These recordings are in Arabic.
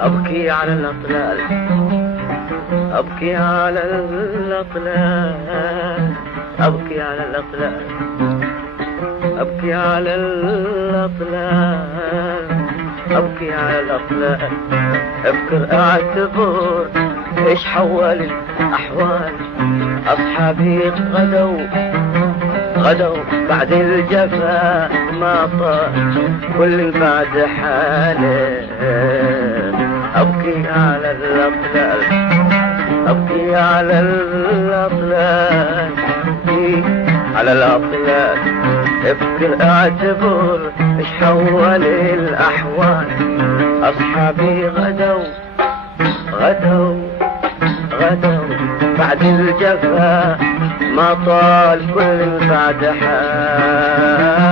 أبكي على الأطلال، أبكي على الأطلال، أبكي على الأطلال، أبكي على الأطلال، أبكي على الأطلال. أفكر أعتبر إيش حول الأحوال. أصحابي غدوا بعد الجفا ما طال، كل بعد حاله. أبكي على الأطلال، أبكي على الأطلال، أبكي على الأطلال. أفكر أعتبر إيش حول الأحوال. أصحابي غدوا بعد الجفا ما طال، كل بعد حاله.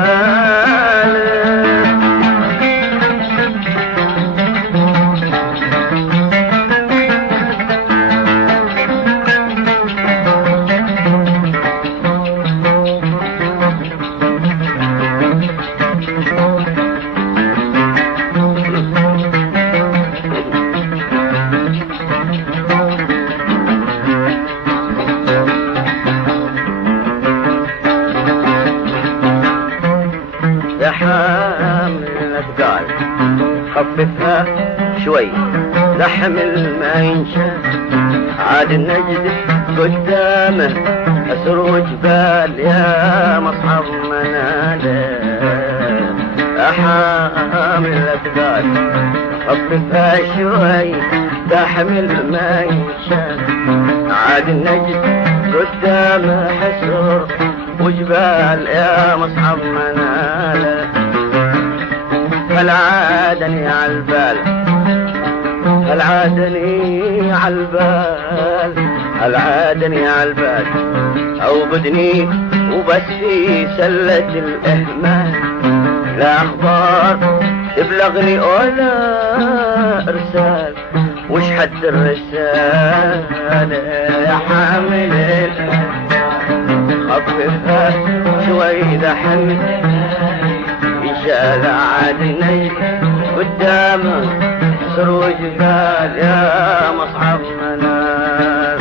يا حامل الأثقال خففها شوي، لحمل ما ينشال. عاد النجد قدامه أسر جبال، يا مصعب مناله. يا حامل الأثقال خففها شوي، لحمل ما ينشال. عاد النجد قدامه أسر وجبال، يا مصعب مناله. فالعادني عالبال، فالعادني عالبال، العادني عالبال. أو بدني وبس في سلة الإهمال. لا أخبار تبلغني ولا إرسال، وش حد الرسالة. يا حامل خففها شوي، دحم يشال. عادني قدامه سرو جبال، يا مصعب منال.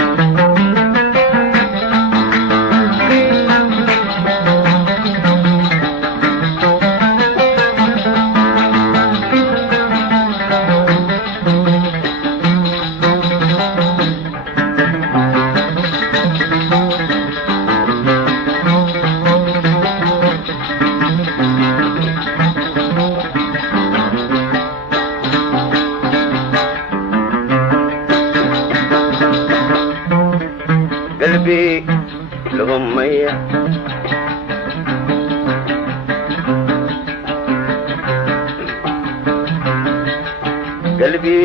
قلبي لهم مية، قلبي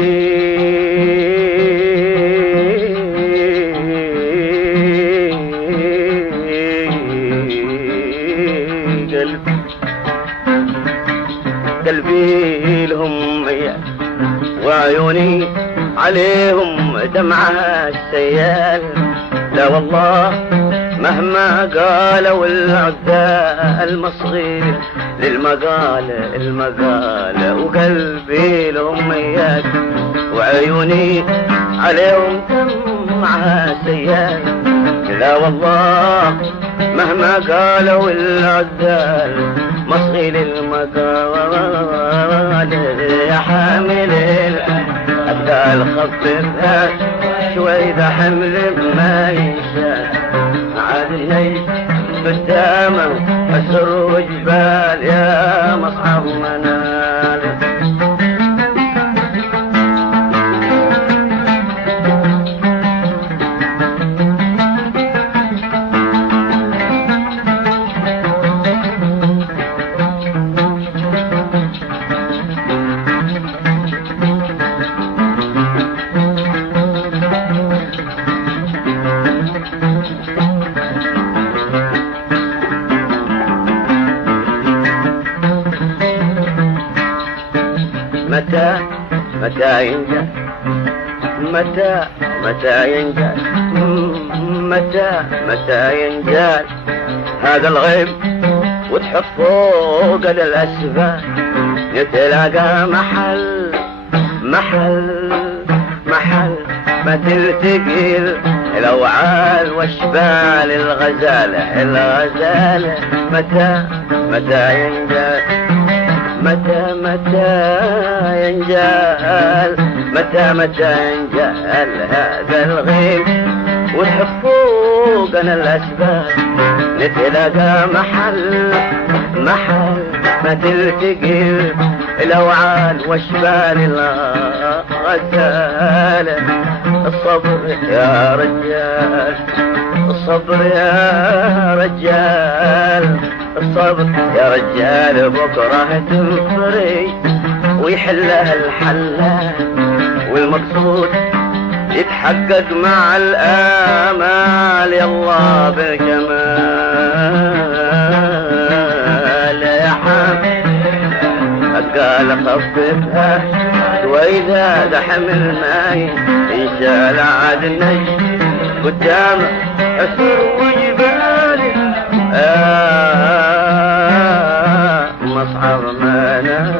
قلبي لهم مية، وعيوني عليهم دمعها السيال. لا والله مهما قالوا العداء المصغير للمقالة المقالة. وقلبي لهم ميات، وعيوني عليهم دمع دمعها سيال. لا والله مهما قالوا العدال مصغي للمقال. يا حامل الأبدال خففها شوي ذا حمل ما ينشال. عاد النيل قدامه حسر وجبال يا مصعب منال. متى ينجال متى ينجال متى ينجال هذا الغيب وتحط فوق الأسباب نتلاقى محل ما تلتقي الأوعال واشبال الغزالة. متى ينجال متى ينجال هذا الغيب وتحفوقنا الأسباب نتلاقى محل ما تلتقي الأوعال واشبال الغزالة. الصبر يا رجال الصبر يا رجال الصبر يا رجال بكره تنفري ويحلها الحلال والمقصود يتحقق مع الآمال. يالله بالجمال يا حامل قال خففها وإذا دحم الماي ينشال عاد النجم قدامه حسر وجبالي مصعب منال.